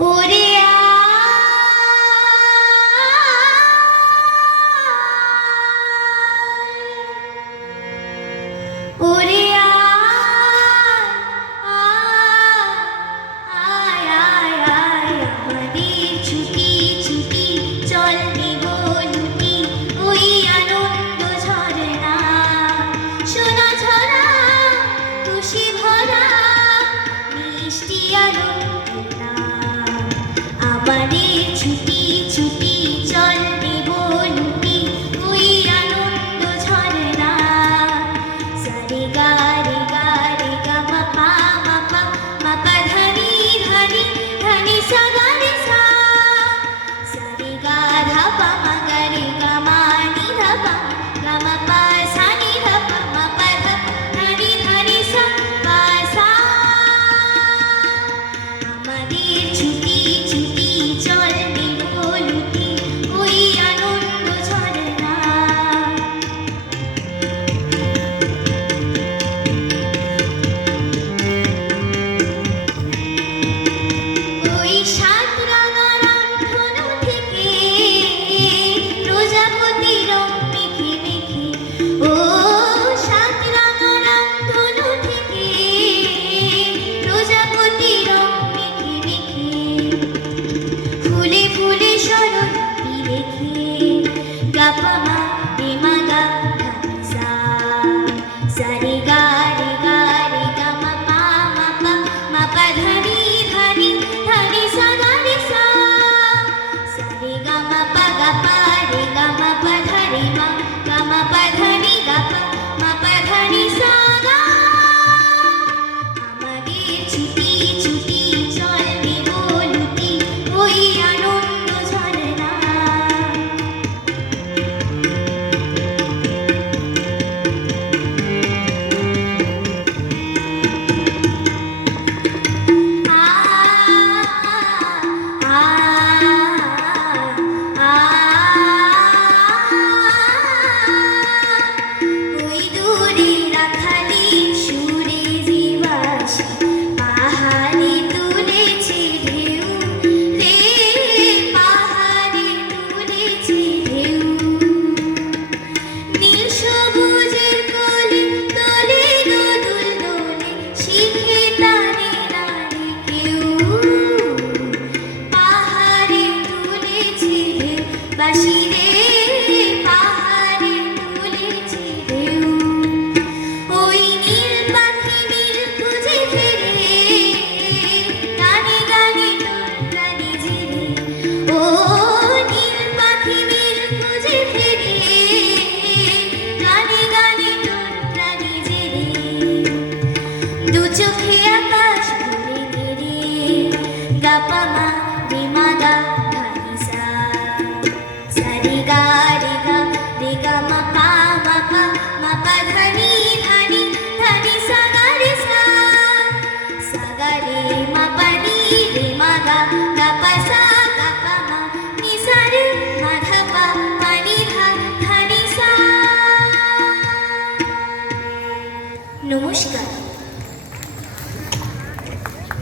ওরে ওরে আমাদের ছুটি ছুটি চল নিব লুটি ওই আনন্দ ঝরনা সোনা ঝরা খুশি ভরা মিষ্টি আনন্দ আমাদের ছুটি ছুটি চল নিব লুটি ওই আনন্দ ঝরনা সারে গা রে গা রে গা মা পা মা পা ধনি ধনি ধনি সা গা রে সা সারে গা ধা পা মা গা রে গা মা নি ধা পা গা মা পা সা নি ধা পা মা পা ধা ধনি ধনি সা পা সা আমাদের ছুটি ছুটি চল নিব লুটি ওই আনন্দ ঝরনা ওই সাত রাঙা রামধনু থেকে প্রজাপতি রং মেখে মেখে ও সাত রাঙা রামধনু থেকে প্রজাপতি রং মেখে মেখে ফুলে ফুলে শরৎ রেখে গাপা মা রে মা গা ধা সা সারে গা রে গা রে গা মা পা মা পা ধনি ধনি ধনি সা গা রে সা সারে গা মা পা গা পা রে গা মা পা ধনি মা গা মা পা ধনি গা পা মা পা ধনি সা গা আমাদের ছুটি ছুটি চল নিব লুটি ওই আনন্দ ঝরনা ওই দূরে রাখালি সুরে জীবাসি পাহাড়ে তুলেছে ঢেউ রে পাহাড়ে তুলেছে ঢেউ নীল সবুজের কোলে তলে দোদুল দোলে শিখে টানে নারে কেউ পাহাড়ে তুলেছে ঢেউ বাসি রে পাহাড়ে তুলেছে ঢেউ ওই নীল পাখি নীল খুঁজে ফেরে গানে গানে তোর প্রাণী জেরে ও নীল পাখি নীল খুঁজে ফেরে গানে গানে তোর প্রাণী জেরে দু চোখে আকাশ ভরে গেরে গাপা মা রে মা গা ধনি সা সারে গা